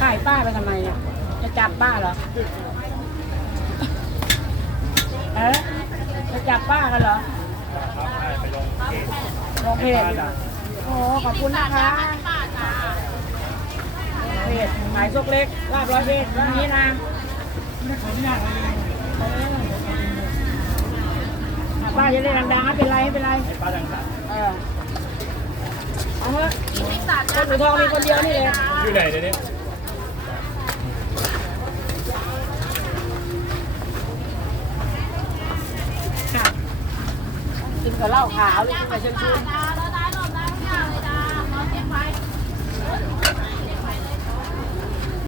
ถ่ายป้าไปทำไมเนี่ยจะจับป้าเหรอเอ๊ะจะจับป้ากันเหรอลงเพจโอ้ขอบคุณนะคะเพจขายซกเล็กลาบร้อยเพจร้านนี้นะเออป้าจะได้ดังๆไม่เป็นไรไม่เป็นไรป้าดังสันเออเอาเถอะคนถือทองมีคนเดียวนี่เลยอยู่ไหนเดี๋ยวนี้ กับเหล้าขาวหรือกินกับเชิญชวน